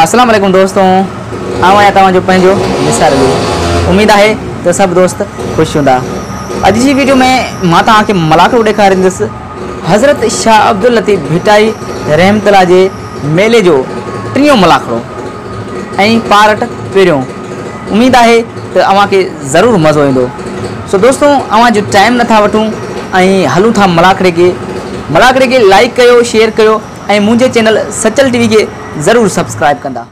अस्सलाम वालेकुम दोस्तों, आया तव्हांजो पंहिंजो निसार अली। उम्मीद है तो सब दोस्त खुश हूंदा। अॼु जी वीडियो में मां तव्हांखे मलाखड़ो ॾेखारींदुसि हज़रत शाह अब्दुल लतीफ़ भिटाई रहमतुल्लाह जे मेले जो टियों मलाखड़ो ऐं पार्ट पहिरियों। उम्मीद है तो अव्हांखे ज़रूर मज़ो ईंदो। सो दोस्तों, अव्हां जो टाइम नथा वठूं ऐं हलूं था मलाखड़े के लाइक कयो, शेयर कयो ऐं मुंहिंजे चैनल सचल टीवी के ज़रूर सब्सक्राइब कंदा।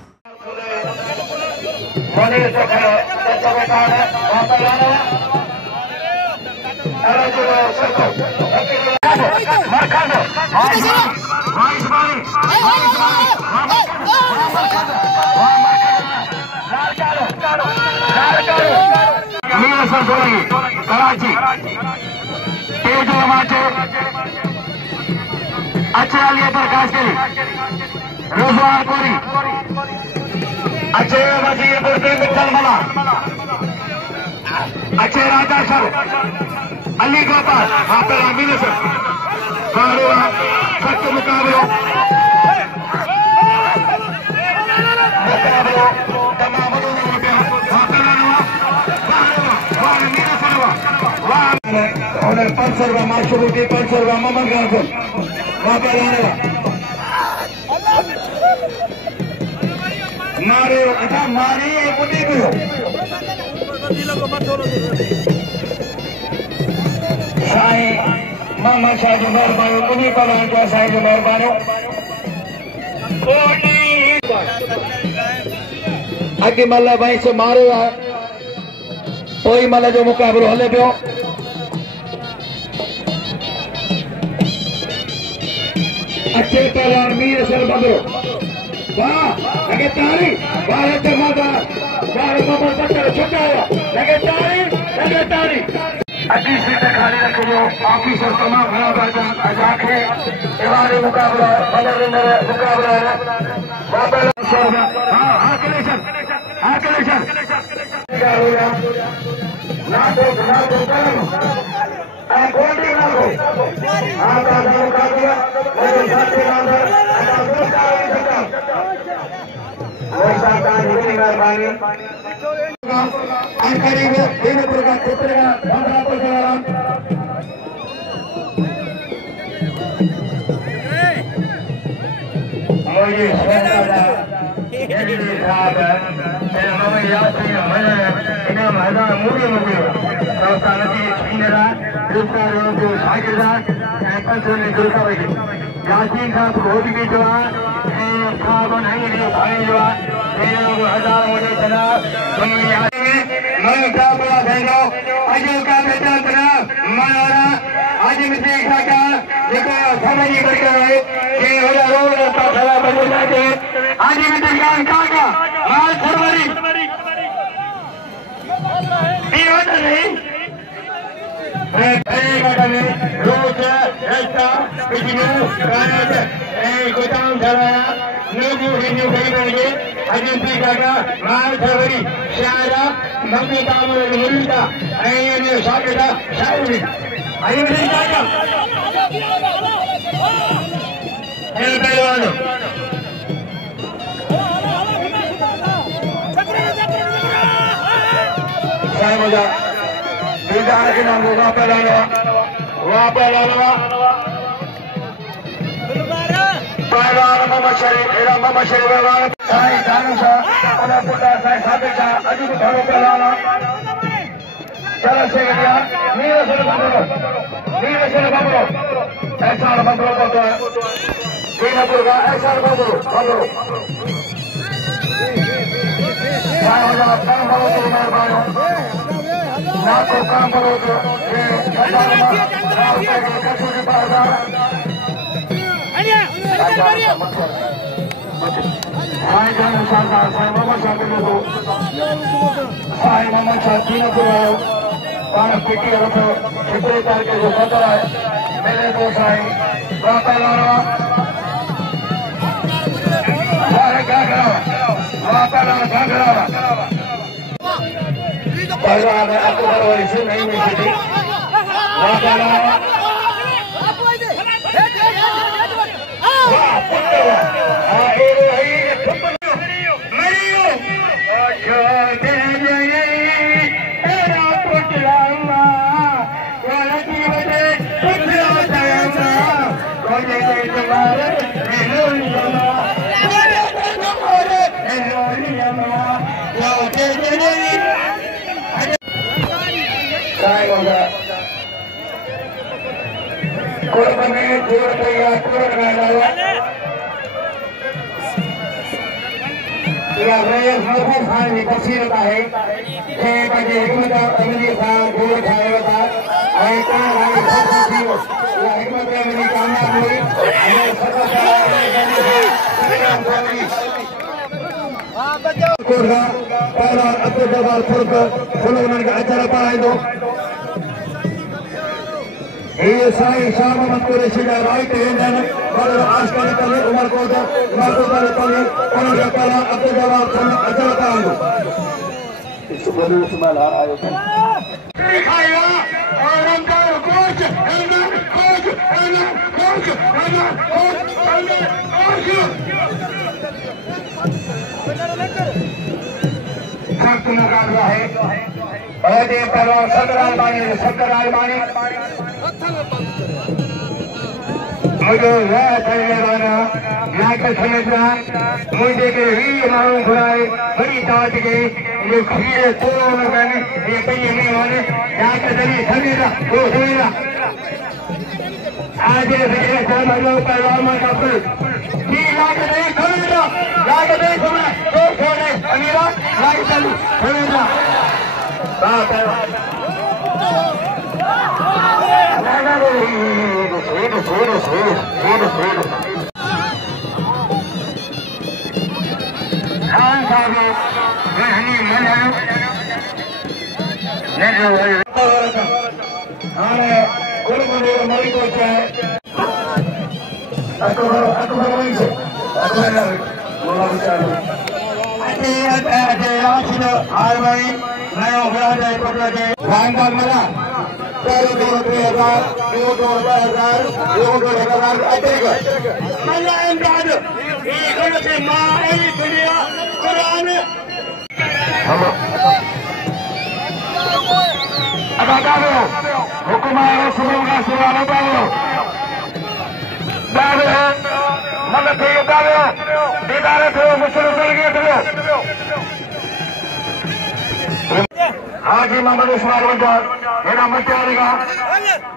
अच्छे आलिया प्रकाश के रोजवार कोरी अच्छे वजीरपुर के मित्तल मला अच्छे राजा सर अली गोपाल हाफिज अमीन सर बारुआ सख्त मुकाबलो तमाम उन्हें 500 रुपया माशरू की 500 रुपया मोहम्मद गाफर वहाँ पे लाने मारे अच्छा मारे बुद्धि भी हो साईं मामा शाह जो मेहरबानी उन्हीं पर लाने को साईं जो मेहरबानी अगे मल्ला भाई से मारो है कोई मल्ला जो मुकाबलो हले पियो अच्छे पहलवान मीर सर बदरो वाह लगे तारी वाह अच्छे माता वाह बाबा बच्चा छोटा हुआ लगे तारी अच्छी सीट खाली रखियो ऑफिसर तमाम खराब आके एवारे मुकाबला बदर मुकाबला है वाह हां कलेक्शन ना तो गोल्डी ना हो आपका मुकाबला मेरे साथी नाम मेहरबानी करीब तीन प्रकार पुत्रेगा यासीन साहब बहुत भी जो मैं क्या बोला भेजो अजय का बेटा आज मित्र का देखो समझ ही करके रहे कि रोड रास्ता खराब हो जाते आज मित्र का माल फरवरी नहीं रोज रास्ता गोदाम चलाया एजेंसी का माल फरवरी शायरा मम्मी काम मुरीदा साकेटा शायरी पहलवान के नाम वहाँ पहलवान मोहम्मद शरीफ साईं दानू शाह उन्हें पुटा साईं साबित शाह अजू घरों पहलवान चलो से गया मीर से बबरो ऐसा बबरो बोलता है दीनापुर का ऐसा बबरो काम करो तो मेहरबानी ना तो काम करो तो साईं जान शाह साईं मोहम्मद शाह को साईं मोहम्मद शाह दीनापुर पान पिटी रखो हिजरी तारीख जो सदर है मेरे दो साईं वहाँ पहलवान सारे क्या करो वहाँ पहलवान पहलवान अक्टूबर वाली से नहीं मिल सकती वहाँ पहलवान Pehlwan Abdul Jabbar Fuluk acara parahindo. He sai Shah Abdul right hand Badr Ashkari Tali Umar Koda Tali Pehlwan Abdul Jabbar Fuluk acara parahindo. Subhanallah Malh दिखाया और अंदर कोच सख्त मुकाबला है बहुत ही पहलवान 70 आलमानी मुझे वह चलने नाकल समझना मुझे के ही मालूम खुराए बड़ी ताज के ये खीरे तोड़ में ये कहीं नहीं वाले नाकल चली समझना वो समझना आज ये फिर से मनो पहलवान में कपल की नाकल नहीं समझना नाकल नहीं समझ तो छोड़े अमीरा नाकल समझना बात है खान साहब रहनी मन है हमारे कुर्बान मोरी को चाहे अकबर वहीं से अकबर बोला बिचारो अरे राशिद आलमाई नया हुआ जाए पकड़ा जाए रामबाग मला पहले 2,000 2,000 2,000 अटेगा मला इमदाद ये गलत है मां ऐ दुनिया कुरान हम अब आगे हुक्म है सुबह का सवाल बताओ दावे मन थे दावे दीदार थे मुसलमान के थे हाजी मोहम्मद इस्माइल वंजार हेना मचारेगा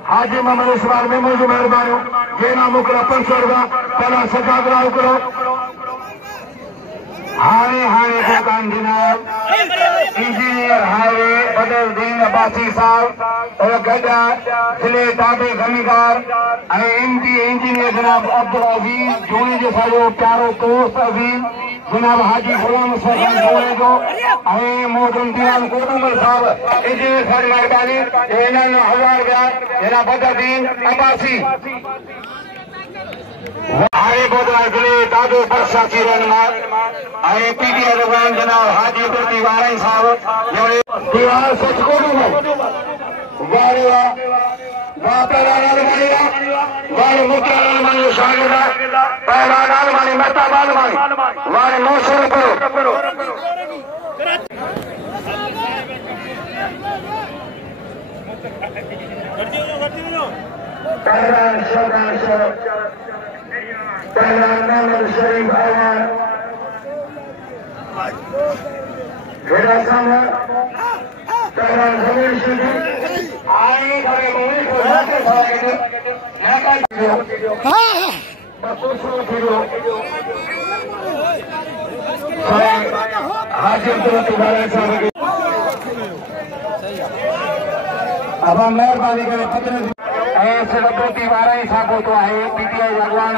हाजी मोहम्मद इस्माइल में मुझे मेहरबानी ये ना मुकरा 500 रुपया पहला सजागरा करो हारे हारे खान जनाब इंजीनियर हारे बदरुद्दीन अब्बासी साहब और गड्ढा जिले ताबे गमीकार इंजीनियर जनाब अब्दुल अजीज जोड़े जैसा जो प्यारो दोस्त अजीज जनाब हाजी गुलाम सरकार जोड़े जो मोहतरम दीवान कोटुमल साहब इंजीनियर सारी मेहरबानी इन्होंने हजार गया जनाब बदरुद्दीन अब्बासी आए बोधवार जिले दादो बरसा की रहनुमा आए पीटीआई रुकान जनाब हाजी अब्दुल वाराई साहब जोड़े दीवार सच को वारे वाह पहला वारे मुख्य मानी शागिदा पहला मानी मेहता मानी वारे मौसम करो पहला शोबान शार Pehlwan Muhammad Sharif Awan Hira Sama Pehlwan Zamir Shidi Aini Khare Muni Ko Nake Khare Naka Video Bakusu Video Haji Abdul Jabbar Sahab अब हम मेहरबानी करें पत्र सेलिब्रिटी वाराई साहब तो है पीटीआई भगवान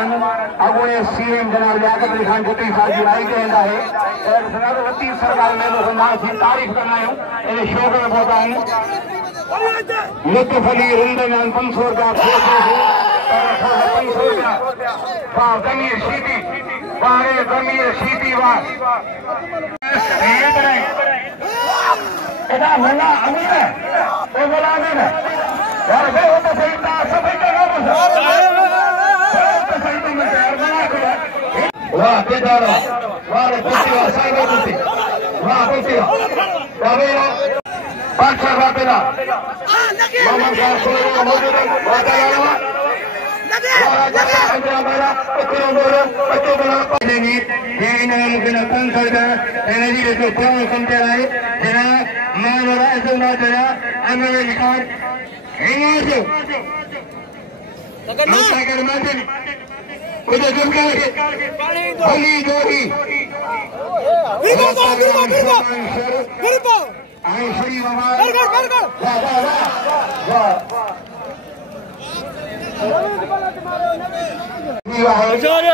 अगुणे सीएम जनाब लियाकत अली खान जती साहब जी राई कहंदा है और जनाब वती सरकार में लोग तारीफ करना है इन शो में पहुंचा है लुत्फ अली रुंदन 500 का 500 का जमीर शीती बारे जमीर शीती वास ये करें एदा मोला अमीर है वो बोला है यार वे होता सही था सब का नाम तो सही तो मैं यार बना के वाह बेदार वाह कुश्ती वाह साइड कुश्ती वाह कुश्ती बाबे 500 रुपया मोहम्मद खान सोलो मौजूद है वाह चला वाह जैसा अंदर मेरा कुछ बोलो बच्चों बना देंगे ये इन्हें मुझे कौन करता है एनर्जी को कौन समझ रहा है जना मान रहा है तो ना जरा अमेरिकन हिंगो कर माते उधर जुम के भली जोड़ी आई श्री बाबा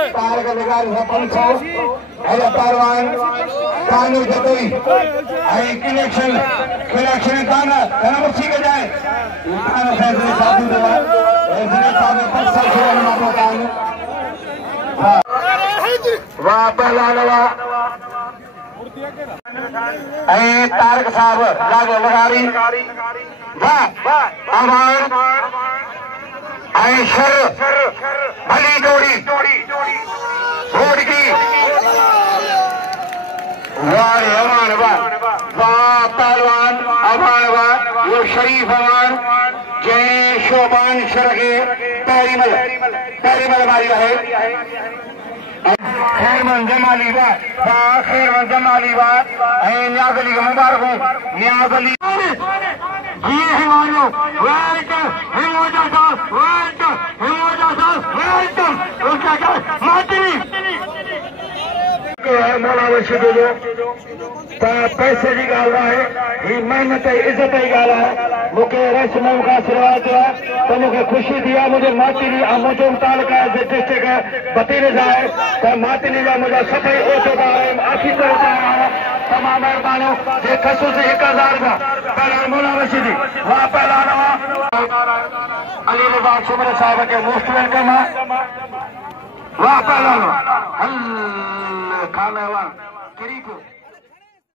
तार का लगा पंचो है पहलवान कानू जतोई आई कनेक्शन ताना ताना बच्ची के जाए ताना फैसले साधु दवा ऐसे साधु पर साल मारो कानू वाह पहलवान आई तारक साहब लागो लगारी वाह आभार आई शर भली जोड़ी रोड की वाह अमान वाह पहलवान अमान वाह वो शरीफ अमान जय शोबान शर के पैरीमल मारी है खैरमन जमाली वाह खैरमन जमाली वाह न्यागली का मुबारक हूँ न्यागली जी हिमालय वेलकम वेलकम उसका क्या माती पैसे की गाल है ही मेहनत इज्जत की गाल है मुझे रस्म का आशीर्वाद दिया तो मुझे खुशी दिया मुझे माती मुझे तालुका डिस्ट्रिक्ट बतीरे जाए तो माती का मुझे सफाई ओछो आखी करता है तमाम मेहरबानी जे खसूसी 1000 का पहला मौला रशीदी वहाँ पहला अली रिबाग सुमर साहब के मोस्ट वेलकम है वहाँ पहला खाना वाह